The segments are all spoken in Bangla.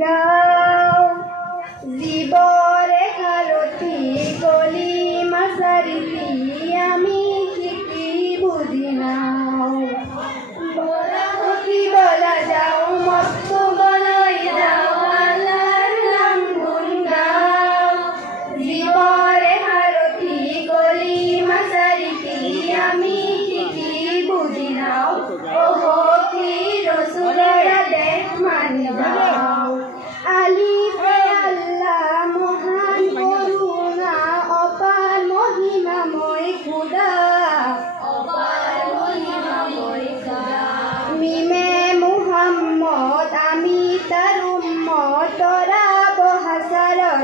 গাও জীৱৰে সাৰথি কলি মাছাৰিথি আমি শিকি বুজি নাও। বলা বলা যাও, মস্ত বলাই যাও আল্লাহৰ নাম গুণ গাও সাৰথি কলি মাছাৰিথি আমি শিকি বুজি নাও।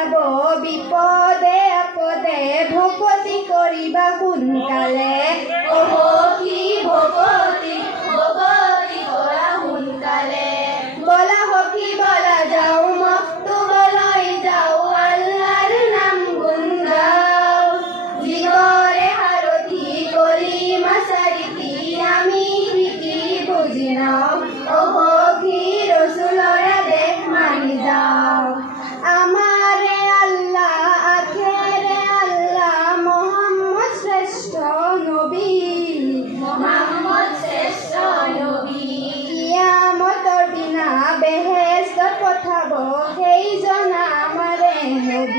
যাব বিপদে আপদে ভকতি কৰিবা সোনকালে help